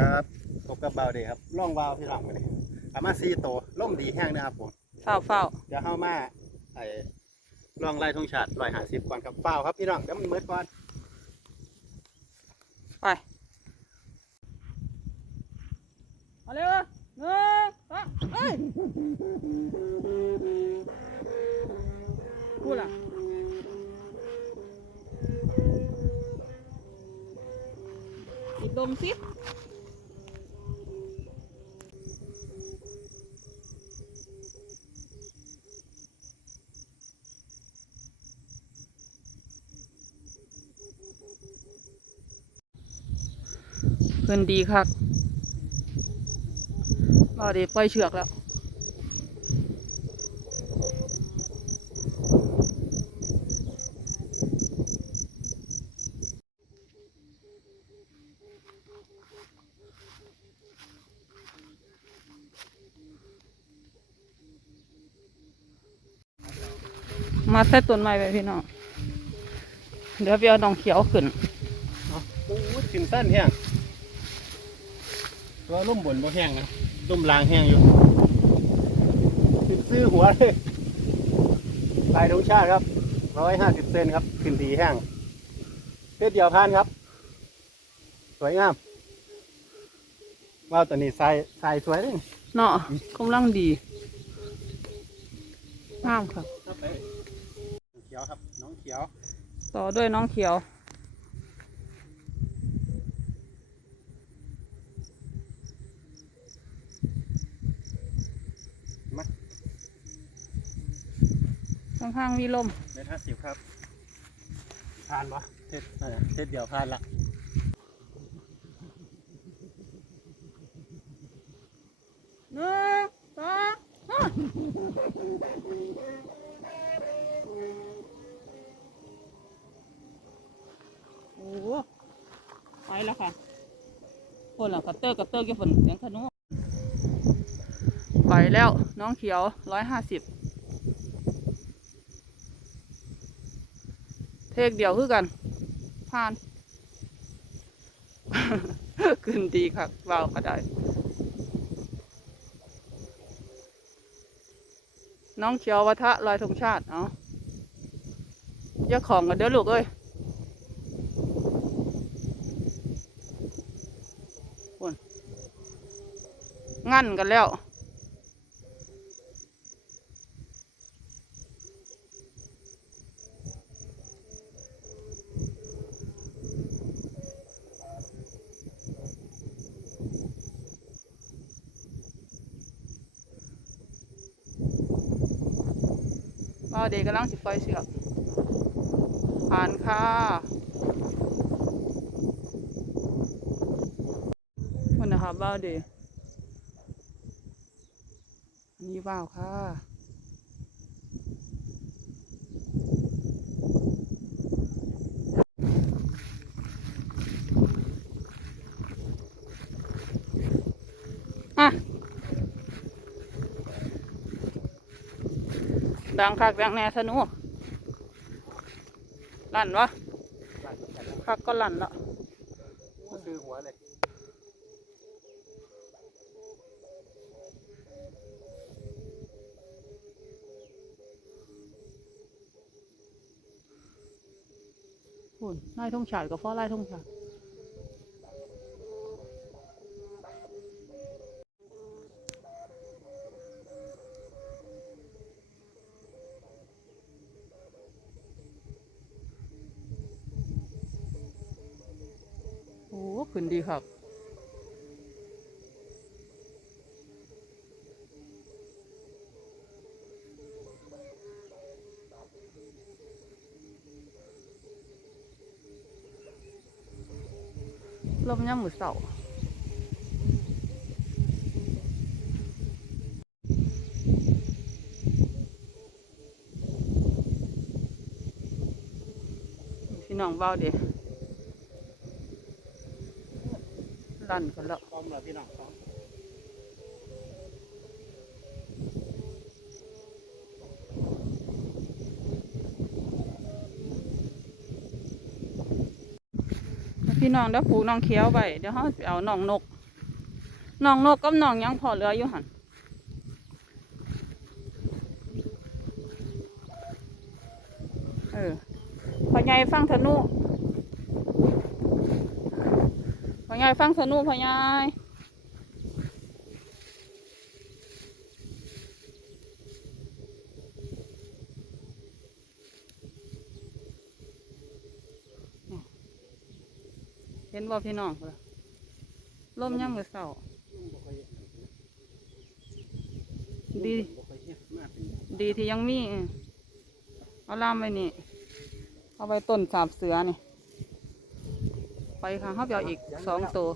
ครับพบกับเบาเดย์ครับล่องวาวพี่น้องมาเลยอามาซีโตวล่มดีแห้งนะครับผมเฝ้าเฝ้าเดี๋ยวเข้ามาไอ้ล่องไล่ทงชาติลอยหาสิบก่อนครับเฝ้าวครับพี่น้องเดี๋ยวมันมืดก่อนไปมาเร็วหนึ่งสองเอ้ยพูดอะอีกดมสิ พื่อนดีคักก็ดีปล่อยเชือกแล้วมาใส่ต้นไม้ไปพี่น้อง เดี๋ยวไปเอาดองเขียวขึ้นเอาโอ้ยขึ้นสั้นแห้ง ตัวล่มบนบ่แห้งนะล่มลางแห้งอยู่ขึ้นซื้อหัวเลยลายทงชาติครับร้อยห้าสิบเซนครับขึ้นดีแห้งเพชรเดียวพานครับ สวยงามว่าวตัวนี้ใส่ใส่สวยเลยเนาะกำลังดีงามครับ เขียวครับ น้องเขียว ต่อด้วยน้องเขียว ข้างๆมีลมเมตรห้าสิบครับพานปะเทศนั่นน่ะเทศเดียวพานละหนึ่งสองสามโอ้โหไปแล้วค่ะคนละกัตเตอร์กัตเตอร์กี่ฝนเสียงขนุไปแล้วน้องเขียวร้อยห้าสิบ เทกเดียวคือกัน ผ่าน ขึ้นดีค่ะว้าก็ได้ น้องเขียววัฒะลอยธงชาติ เอาอย่าของกันเด้อลูกเอ้ยพุ่นงั้นกันแล้ว ก็เด็กกำลังสิปล่อยเสือกผ่านค่ะคุณนะคะบ้าวเดนี่ว้าวค่ะ ดังคักดังแน่สนุลั่นวะคักก็ลั่นละซื้อหัวเลยหุ่นไล่ทุ่งฉาดกับฟ้อไล่ทุ่งฉาด ขึ้นดีครับลมย่ำมือเสาพี่น้องเบาเดีย ลั่นกันแล้วพร้อมแล้วพี่น้องพร้อมพี่น้องเดี๋ยวผูกน้องเขียวไปเดี๋ยวเขาเอาน้องนกน้องนกกับน้องยังพอเหลืออยู่หันเออพอใหญ่ฟังธนู พ่อใหญ่ฟังธนูพ่อใหญ่เห็นบ่พี่น้องเพิ่นลมยังมือเศร้าดี ดีที่ยังมีเออเอาล่ามไว้นี่ เอาไว้ต้นสาบเสือนี่ ไปค่ะเขาไปเอาอีกสองตัว